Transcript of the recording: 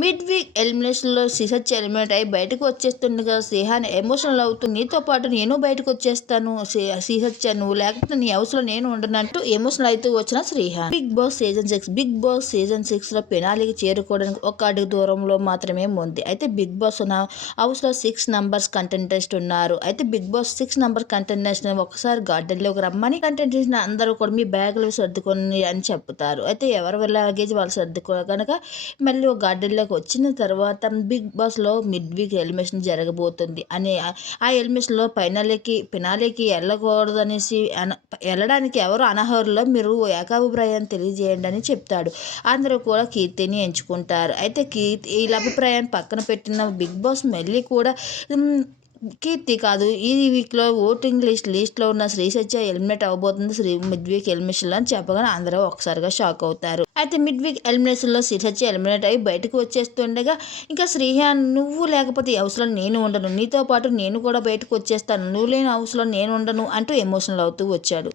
Mid week ఎలిమినేషన్లో సిసచ్ eliminate అయి బయటకు వచ్చేస్తుండగా శ్రీహాన్ ఎమోషనల్ అవుతూ నీతో పాటు నేను బయటకు వచ్చేస్తాను. సిహెచ్ నువ్వు లేకపోతే నీ హౌస్లో నేను ఉండనంటూ ఎమోషనల్ అవుతూ వచ్చిన Srihan. Bigg Boss season six Bigg Boss season సిక్స్లో పెనాలికి చేరుకోవడానికి ఒక అడుగు దూరంలో మాత్రమే ఉంది. అయితే బిగ్ బాస్ ఉన్న హౌస్లో సిక్స్ నంబర్స్ కంటెంటెస్ట్ ఉన్నారు. అయితే Bigg Boss six number contestant ఒకసారి గార్డెన్లోకి రమ్మని కంటెంటెస్ట్ అందరూ కూడా మీ బ్యాగులు సర్దుకొని అని చెప్తారు. అయితే ఎవరి లగేజ్ వాళ్ళు సర్దుకో కనుక మళ్ళీ ఒక గార్డెన్లో ఇంట్లోకి వచ్చిన తర్వాత బిగ్ బాస్లో మిడ్ వీక్ ఎలిమినేషన్ జరగబోతుంది. అని ఆ ఎలిమినేషన్లో ఫైనల్కి ఫినాలేకి వెళ్ళకూడదు అనేసి వెళ్ళడానికి ఎవరు అనహర్లో మీరు ఏకాభిప్రాయాన్ని తెలియజేయండి అని చెప్తాడు. అందరూ కూడా కీర్తిని ఎంచుకుంటారు. అయితే కీర్తి వీళ్ళ అభిప్రాయాన్ని పక్కన పెట్టిన బిగ్ బాస్ మళ్ళీ కూడా కీర్తి కాదు. ఈ వీక్లో ఓటింగ్ లిస్ట్ లిస్ట్లో ఉన్న శ్రీ సత్య ఎలిమినేట్ అవబోతుంది శ్రీ మిడ్ వీక్ ఎలిమినేషన్లో అని చెప్పగానే అందరూ ఒకసారిగా షాక్ అవుతారు. అయితే మిడ్ వీక్ ఎలిమినేషన్లో శ్రీ సత్య ఎలిమినేట్ అయ్యి బయటకు వచ్చేస్తుండగా ఇంకా శ్రీహాన్ నువ్వు లేకపోతే హౌస్లో నేను ఉండను. నీతో పాటు నేను కూడా బయటకు వచ్చేస్తాను. నువ్వు లేని హౌస్లో నేను ఉండను అంటూ ఎమోషనల్ అవుతూ వచ్చాడు.